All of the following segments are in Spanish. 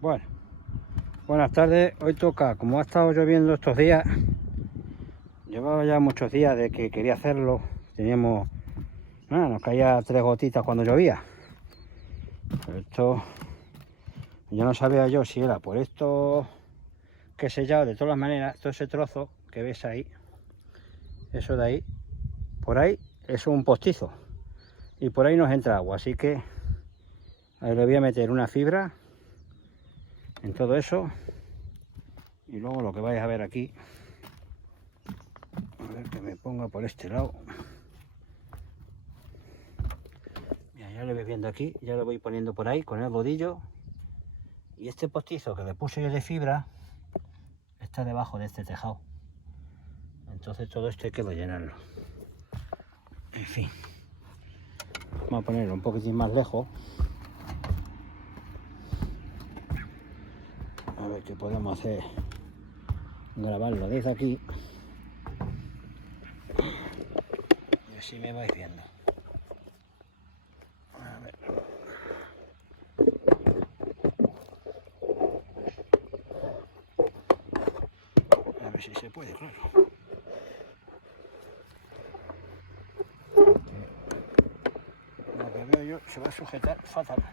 Bueno, buenas tardes. Hoy toca, como ha estado lloviendo estos días, llevaba ya muchos días de que quería hacerlo. Teníamos, nos caía 3 gotitas cuando llovía. Pero esto, yo no sabía yo si era por esto que he sellado. De todas las maneras, todo ese trozo que ves ahí, eso de ahí, por ahí es un postizo. Y por ahí nos entra agua, así que ahí le voy a meter una fibra en todo eso. Y luego lo que vais a ver aquí, a ver que me ponga por este lado. Mira, ya lo veis viendo aquí, ya lo voy poniendo por ahí con el rodillo. Y este postizo que le puse yo de fibra está debajo de este tejado. Entonces todo esto hay que rellenarlo. En fin, vamos a ponerlo un poquitín más lejos. A ver qué podemos hacer. Grabarlo desde aquí. Y así me vais viendo. A ver si se puede, claro. Lo que veo yo se va a sujetar fatal.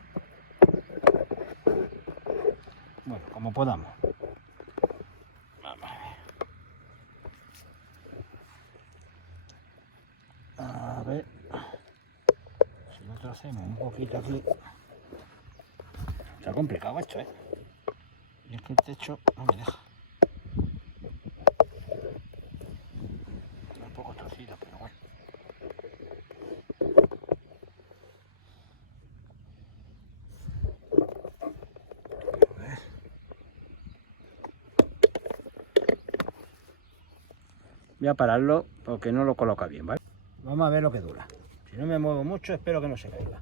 Bueno, como podamos. Vamos a ver. A ver si lo tracemos un poquito aquí. Está complicado esto, ¿eh? Y es que el techo no me deja. Está un poco torcido, pero bueno. A ver. Voy a pararlo porque no lo coloca bien, ¿vale? Vamos a ver lo que dura. Si no me muevo mucho, espero que no se caiga.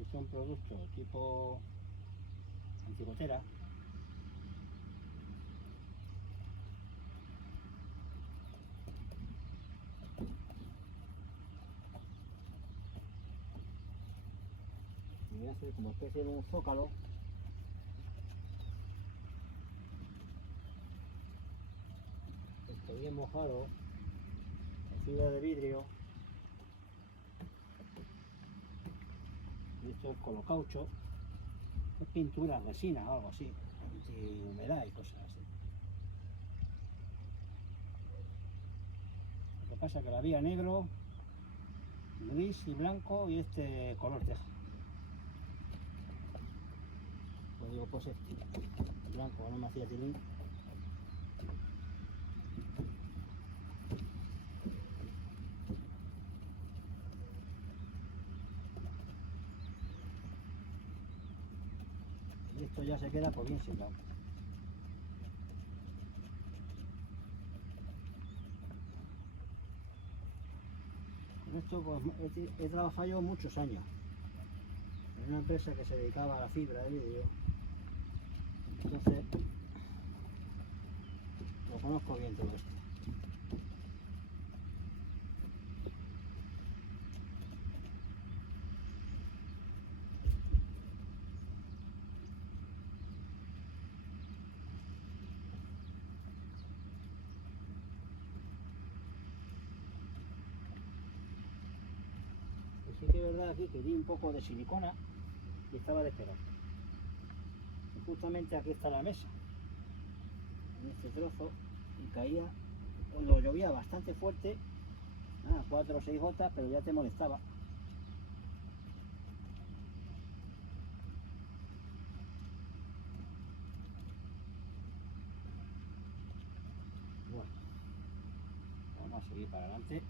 Es un producto tipo antigotera. Voy a hacer como especie de un zócalo. Esto bien mojado. Fibra de vidrio. Y esto es colocaucho. Es pintura, resina o algo así. Antihumedad y cosas así. Lo que pasa es que la había negro, gris y blanco y este color teja. Pues digo, pues este blanco no me hacía tilín. Y esto ya se queda por bien secado. Con esto pues, he trabajado yo muchos años en una empresa que se dedicaba a la fibra de vidrio. Entonces lo conozco bien todo esto. Y sí que es verdad aquí que di un poco de silicona y estaba despegado. Y justamente aquí está la mesa, en este trozo, y caía, cuando llovía bastante fuerte, 4 o 6 gotas, pero ya te molestaba. Bueno, vamos a seguir para adelante.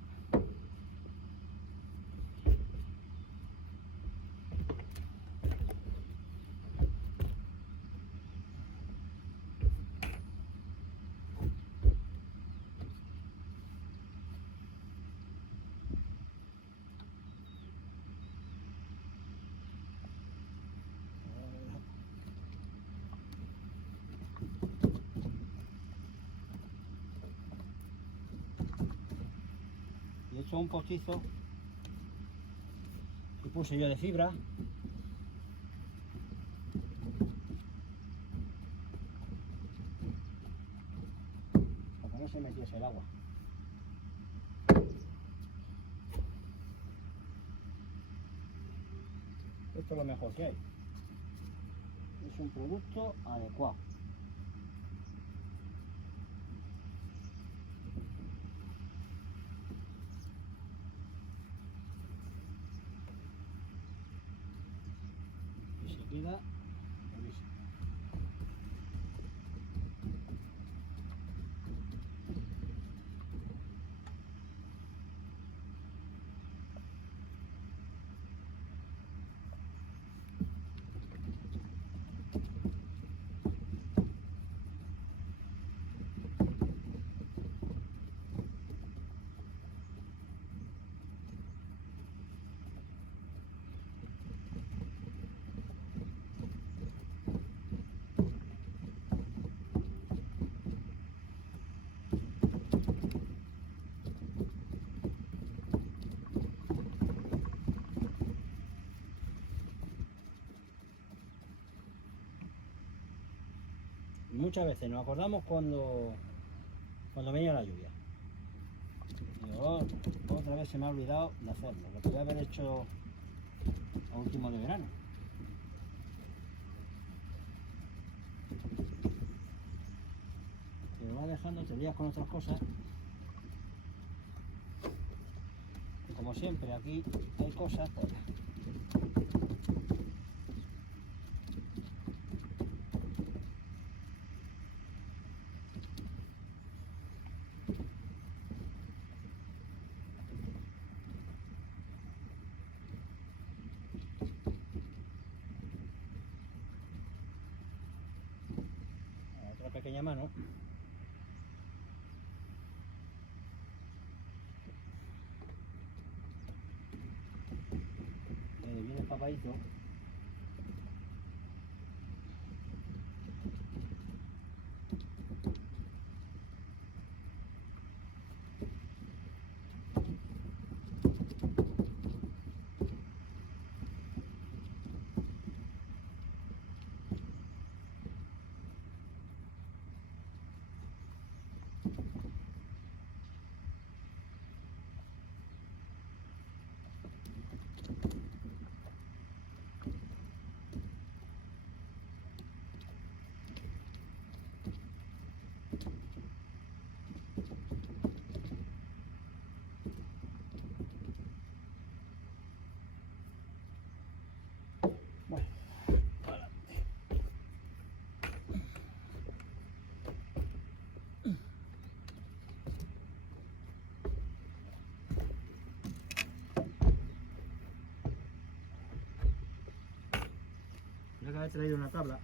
un postizo que puse yo de fibra. Para que no se metiese el agua. Esto es lo mejor que hay. Es un producto adecuado. Y se queda buenísimo. Muchas veces nos acordamos cuando venía la lluvia. Digo, otra vez se me ha olvidado de hacerlo. Lo podía haber hecho a último de verano. Pero va dejando, te lías con otras cosas. Y como siempre, aquí hay cosas, pues, otra pequeña mano. Viene el papadito. Bueno, adelante. Voy a haber traído una tabla.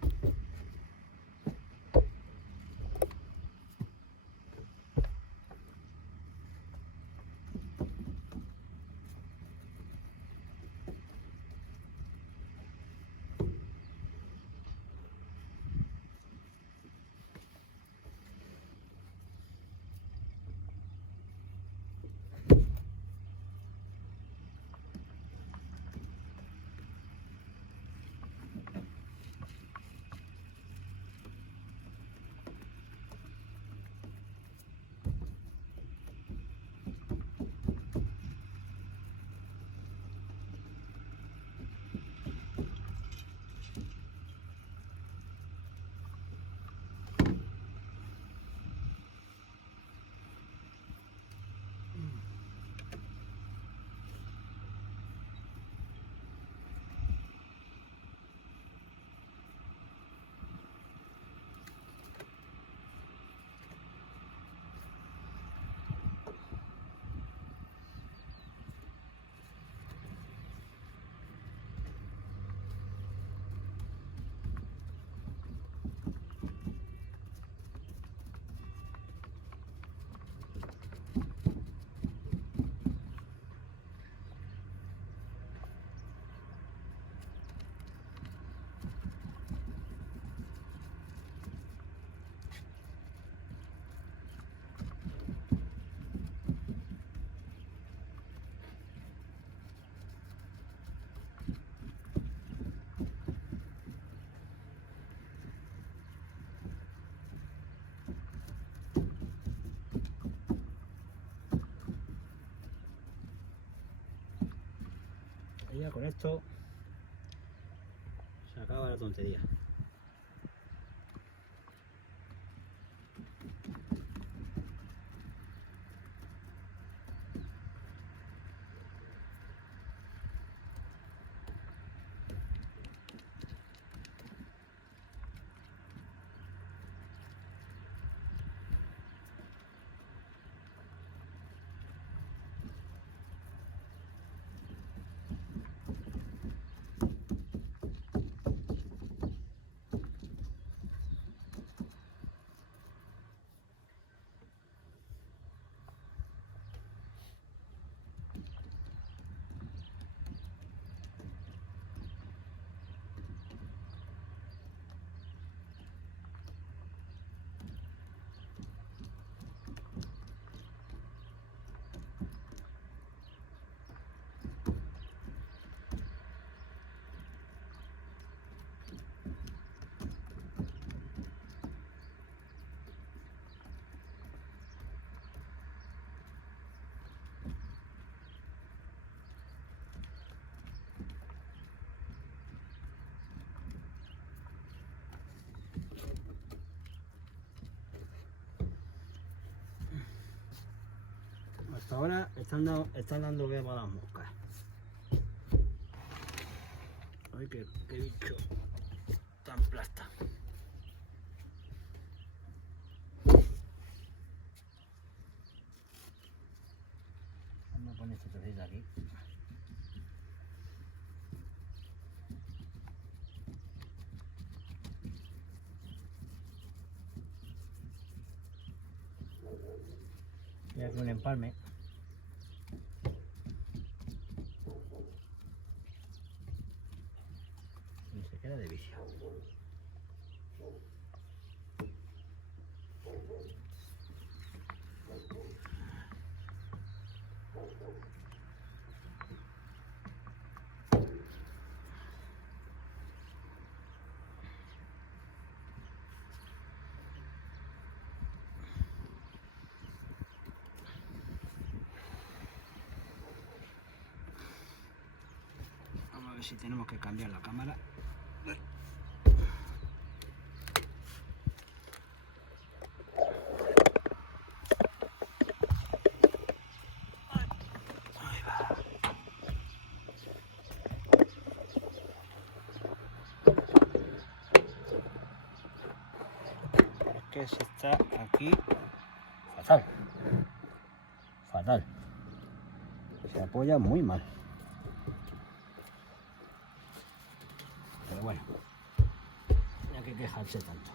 esto, se acaba la tontería. Hasta ahora están dando beba a las moscas. Ay, qué bicho tan plasta. Vamos a poner este trocito aquí. Voy a hacer un empalme. Y se queda de vicio. Vamos a ver si tenemos que cambiar la cámara. Ahí va. Es que se está aquí fatal. Fatal. Se apoya muy mal. Pero bueno, no hay que quejarse tanto.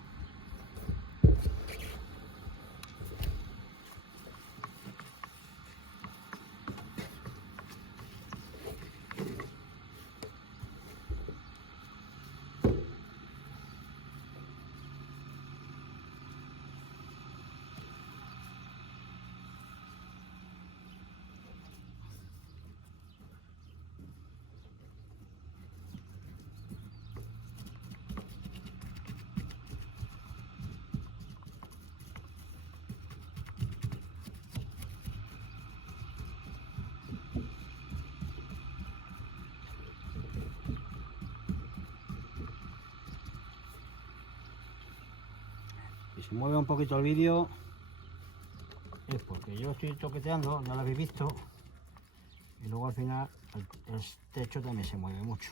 Si se mueve un poquito el vídeo es porque yo estoy toqueteando, ya lo habéis visto, y luego al final el techo también se mueve mucho,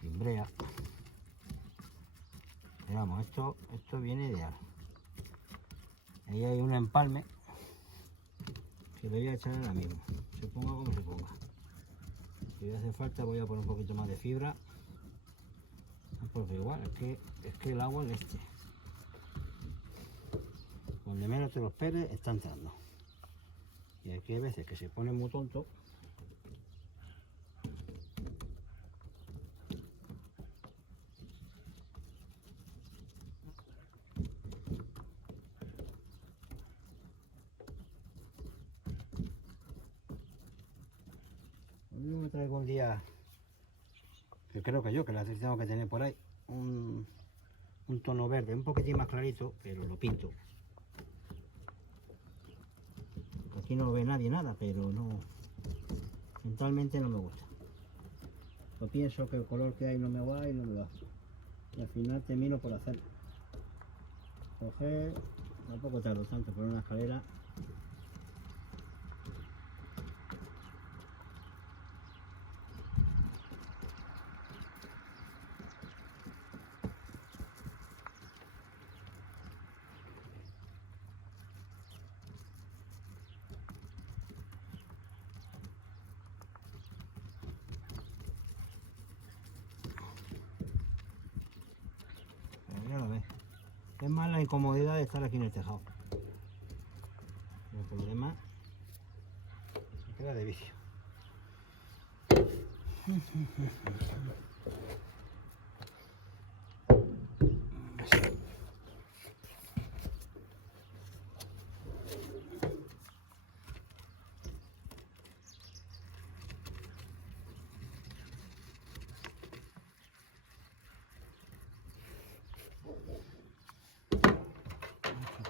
sin brea. Veamos, esto viene ideal. Ahí hay un empalme que le voy a echar ahora mismo, se ponga como se ponga. Si hace falta voy a poner un poquito más de fibra, porque igual es que el agua es este. Donde menos te lo esperes está entrando. Y aquí hay veces que se pone muy tonto. Yo me traigo un día, que creo que la tengo que tener por ahí, un tono verde, un poquitín más clarito, pero lo pinto. Aquí no ve nadie nada, pero no, mentalmente no me gusta. Yo pienso que el color que hay no me va y no me va. Y al final termino por hacer. Coger, tampoco tardo tanto por una escalera. Ya lo ves. Es más la incomodidad de estar aquí en el tejado. El problema se queda de vicio.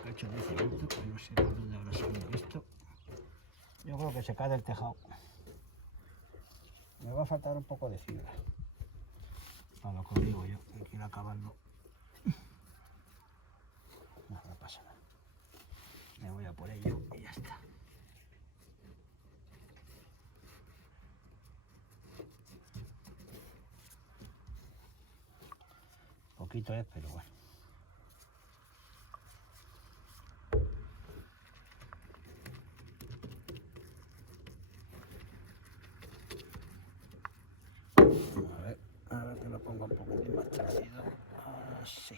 Cacho de cemento, que no sé por dónde habrá salido esto. Yo creo que se cae del tejado. Me va a faltar un poco de fibra. Para lo que os digo yo, hay que ir acabando. No pasa nada. Me voy a por ello y ya está. Poquito es, pero bueno. A ver, ahora que lo pongo un poco más torcido. Así.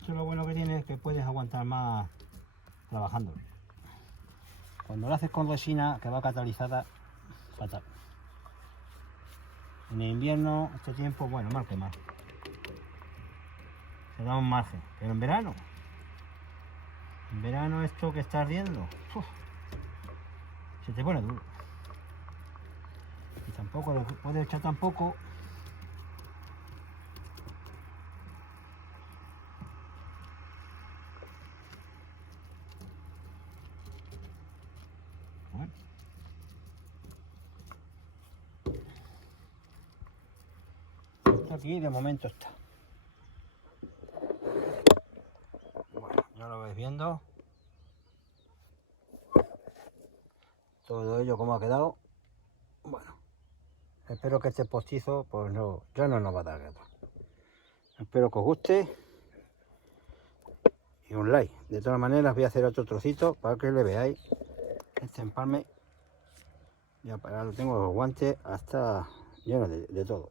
Esto lo bueno que tiene es que puedes aguantar más trabajando. Cuando lo haces con resina que va catalizada, fatal. En el invierno, este tiempo, bueno, mal que mal. Se da un margen. Pero en verano esto que está ardiendo, se te pone duro. Y tampoco lo puedes echar tampoco. Bueno. Esto aquí de momento está. Bueno, ya lo vais viendo. Todo ello como ha quedado. Bueno, espero que este postizo pues no, ya no nos va a dar guerra. Espero que os guste. Y un like. De todas maneras voy a hacer otro trocito para que le veáis este empalme. Ya para lo tengo los guantes hasta lleno de todo.